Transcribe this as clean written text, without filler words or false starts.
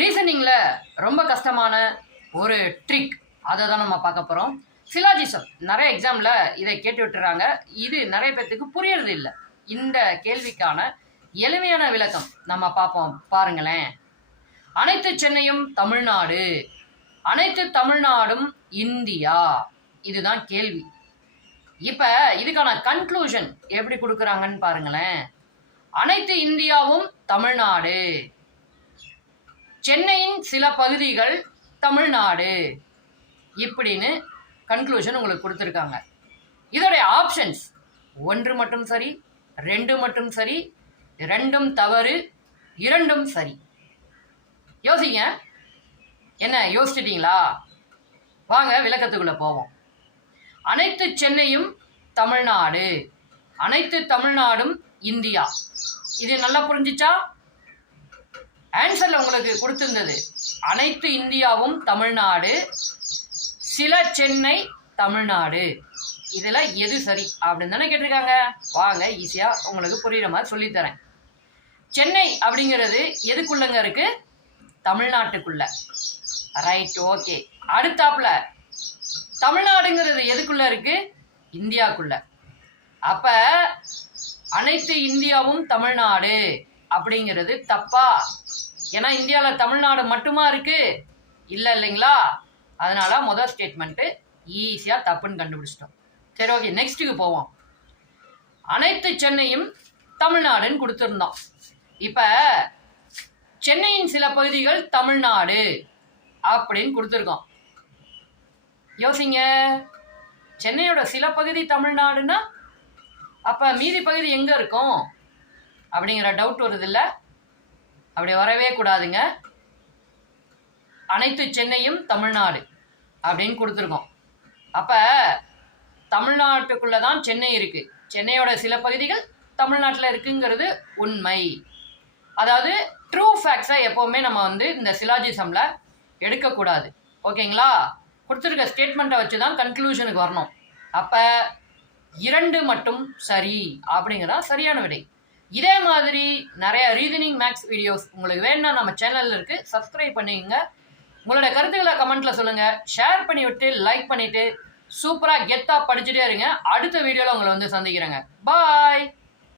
ரீசனிங்கில் ரொம்ப கஷ்டமான ஒரு ட்ரிக் அதை தான் நம்ம பார்க்க போகிறோம். சிலாஜிசம் நிறைய எக்ஸாமில் இதை கேட்டு விட்டுறாங்க. இது நிறைய பேர்த்துக்கு புரியறது இல்லை. இந்த கேள்விக்கான எளிமையான விளக்கம் நம்ம பார்ப்போம், பாருங்களேன். அனைத்து சென்னையும் தமிழ்நாடு, அனைத்து தமிழ்நாடும் இந்தியா, இதுதான் கேள்வி. இப்போ இதுக்கான கன்க்ளூஷன் எப்படி கொடுக்குறாங்கன்னு பாருங்களேன். அனைத்து இந்தியாவும் தமிழ்நாடு, சென்னையின் சில பகுதிகள் தமிழ்நாடு, இப்படின்னு கன்க்ளூஷன் உங்களுக்கு கொடுத்துருக்காங்க. இதோடைய ஆப்ஷன்ஸ் 1 மட்டும் சரி, 2 மட்டும் சரி, 2ம் தவறு, 2ம் சரி. யோசிங்க. என்ன யோசிச்சிட்டீங்களா? வாங்க விளக்கத்துக்குள்ள போவோம். அனைத்து சென்னையும் தமிழ்நாடு, அனைத்து தமிழ்நாடும் இந்தியா, இது நல்லா புரிஞ்சிச்சா? ஆன்சர்ல உங்களுக்கு கொடுத்திருந்தது அனைத்து இந்தியாவும் தமிழ்நாடு, சில சென்னை தமிழ்நாடு, இதுல எது சரி அப்படின்னு தானே கேட்டிருக்காங்க. வாங்க ஈஸியா உங்களுக்கு புரியுற மாதிரி சொல்லித்தரேன். சென்னை அப்படிங்கிறது எதுக்குள்ளங்க இருக்கு? தமிழ்நாட்டுக்குள்ள. Right, okay. அடுத்தாப்புல தமிழ்நாடுங்கிறது எதுக்குள்ள இருக்கு? இந்தியாக்குள்ள. அப்ப அனைத்து இந்தியாவும் தமிழ்நாடு அப்படிங்கிறது தப்பா? ஏன்னா இந்தியாவில் தமிழ்நாடு மட்டுமா இருக்கு? இல்லை இல்லைங்களா? அதனால முதல் ஸ்டேட்மெண்ட்டு ஈஸியாக தப்புன்னு கண்டுபிடிச்சிட்டோம். சரி, ஓகே, நெக்ஸ்ட்டுக்கு போவோம். அனைத்து சென்னையும் தமிழ்நாடுன்னு கொடுத்துருந்தோம். இப்போ சென்னையின் சில பகுதிகள் தமிழ்நாடு அப்படின்னு கொடுத்துருக்கோம். யோசிங்க. சென்னையோட சில பகுதி தமிழ்நாடுன்னா அப்போ மீதி பகுதி எங்கே இருக்கும் அப்படிங்கிற டவுட் வருது இல்லை? அப்படி வரவே கூடாதுங்க. அனைத்து சென்னையும் தமிழ்நாடு அப்படின்னு கொடுத்துருக்கோம். அப்போ தமிழ்நாட்டுக்குள்ளே தான் சென்னை இருக்குது. சென்னையோட சில பகுதிகள் தமிழ்நாட்டில் இருக்குங்கிறது உண்மை. அதாவது ட்ரூ ஃபேக்ட்ஸை எப்போவுமே நம்ம இந்த சிலாஜிசமில் எடுக்கக்கூடாது. ஓகேங்களா? கொடுத்துருக்க ஸ்டேட்மெண்ட்டை வச்சு தான் கன்க்ளூஷனுக்கு வரணும். அப்போ 2 மட்டும் சரி அப்படிங்கிறதான் சரியான விடை. இதே மாதிரி நிறைய ரீசனிங் மேக்ஸ் வீடியோஸ் உங்களுக்கு வேணும்னா நம்ம சேனலில் இருக்குது, சப்ஸ்கிரைப் பண்ணிக்கங்க. உங்களோட கருத்துக்களை கமெண்ட்டில் சொல்லுங்கள், ஷேர் பண்ணி விட்டு லைக் பண்ணிவிட்டு சூப்பராக கெத்தாக படிச்சுட்டே இருங்க. அடுத்த வீடியோவில் உங்களை சந்திக்கிறேங்க. பாய்.